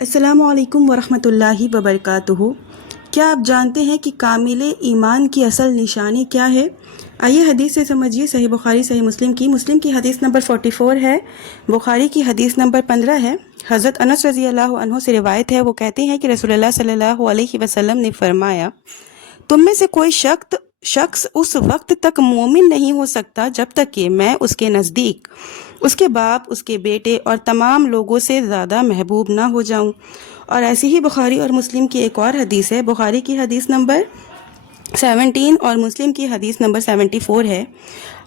السلام علیکم ورحمۃ اللہ وبرکاتہ۔ کیا آپ جانتے ہیں کہ کامل ایمان کی اصل نشانی کیا ہے؟ آئیے حدیث سے سمجھیے۔ صحیح بخاری صحیح مسلم کی حدیث نمبر 44 ہے، بخاری کی حدیث نمبر 15 ہے۔ حضرت انس رضی اللہ عنہ سے روایت ہے، وہ کہتے ہیں کہ رسول اللہ صلی اللہ علیہ وسلم نے فرمایا، تم میں سے کوئی شخص اس وقت تک مومن نہیں ہو سکتا جب تک کہ میں اس کے نزدیک اس کے باپ، اس کے بیٹے اور تمام لوگوں سے زیادہ محبوب نہ ہو جاؤں۔ اور ایسی ہی بخاری اور مسلم کی ایک اور حدیث ہے، بخاری کی حدیث نمبر 17 اور مسلم کی حدیث نمبر 74 ہے۔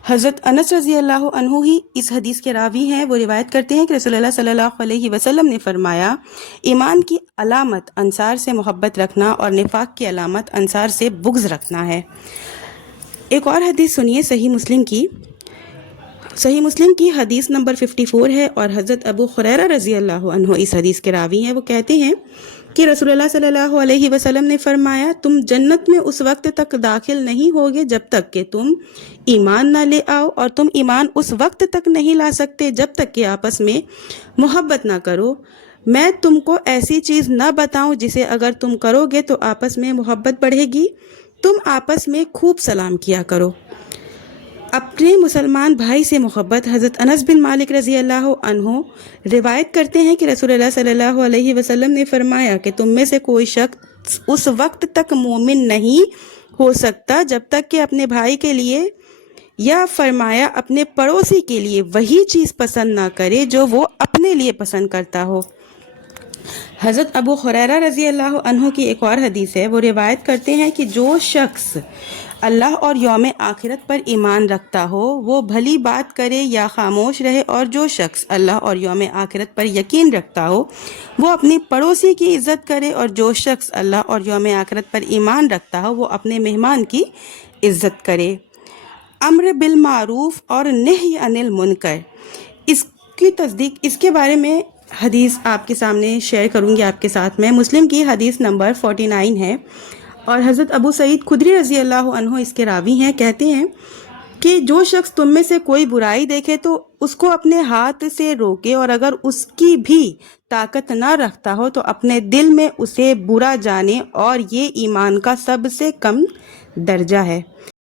حضرت انس رضی اللہ عنہ ہی اس حدیث کے راوی ہیں، وہ روایت کرتے ہیں کہ رسول اللہ صلی اللہ علیہ وسلم نے فرمایا، ایمان کی علامت انصار سے محبت رکھنا اور نفاق کی علامت انصار سے بغض رکھنا ہے۔ ایک اور حدیث سنیے صحیح مسلم کی حدیث نمبر 54 ہے، اور حضرت ابو ہریرہ رضی اللہ عنہ اس حدیث کے راوی ہیں، وہ کہتے ہیں کہ رسول اللہ صلی اللہ علیہ وسلم نے فرمایا، تم جنت میں اس وقت تک داخل نہیں ہوگے جب تک کہ تم ایمان نہ لے آؤ، اور تم ایمان اس وقت تک نہیں لا سکتے جب تک کہ آپس میں محبت نہ کرو۔ میں تم کو ایسی چیز نہ بتاؤں جسے اگر تم کرو گے تو آپس میں محبت بڑھے گی؟ تم آپس میں خوب سلام کیا کرو۔ اپنے مسلمان بھائی سے محبت۔ حضرت انس بن مالک رضی اللہ عنہ روایت کرتے ہیں کہ رسول اللہ صلی اللہ علیہ وسلم نے فرمایا کہ تم میں سے کوئی شخص اس وقت تک مومن نہیں ہو سکتا جب تک کہ اپنے بھائی کے لیے یا فرمایا اپنے پڑوسی کے لیے وہی چیز پسند نہ کرے جو وہ اپنے لیے پسند کرتا ہو۔ حضرت ابو ہریرہ رضی اللہ عنہ کی ایک اور حدیث ہے، وہ روایت کرتے ہیں کہ جو شخص اللہ اور یوم آخرت پر ایمان رکھتا ہو وہ بھلی بات کرے یا خاموش رہے، اور جو شخص اللہ اور یوم آخرت پر یقین رکھتا ہو وہ اپنی پڑوسی کی عزت کرے، اور جو شخص اللہ اور یوم آخرت پر ایمان رکھتا ہو وہ اپنے مہمان کی عزت کرے۔ امر بالمعروف اور نہی عن المنکر، اس کی تصدیق، اس کے بارے میں حدیث آپ کے سامنے شیئر کروں گی آپ کے ساتھ میں۔ مسلم کی حدیث نمبر 49 ہے، اور حضرت ابو سعید خدری رضی اللہ عنہ اس کے راوی ہیں، کہتے ہیں کہ جو شخص تم میں سے کوئی برائی دیکھے تو اس کو اپنے ہاتھ سے روکے، اور اگر اس کی بھی طاقت نہ رکھتا ہو تو اپنے دل میں اسے برا جانے، اور یہ ایمان کا سب سے کم درجہ ہے۔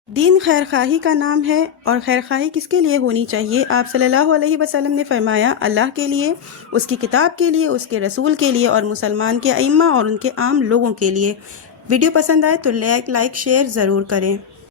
دین خیرخواہی کا نام ہے، اور خیرخواہی کس کے لیے ہونی چاہیے؟ آپ صلی اللہ علیہ وسلم نے فرمایا، اللہ کے لیے، اس کی کتاب کے لیے، اس کے رسول کے لیے، اور مسلمان کے ائمہ اور ان کے عام لوگوں کے لیے۔ ویڈیو پسند آئے تو لائک شیئر ضرور کریں۔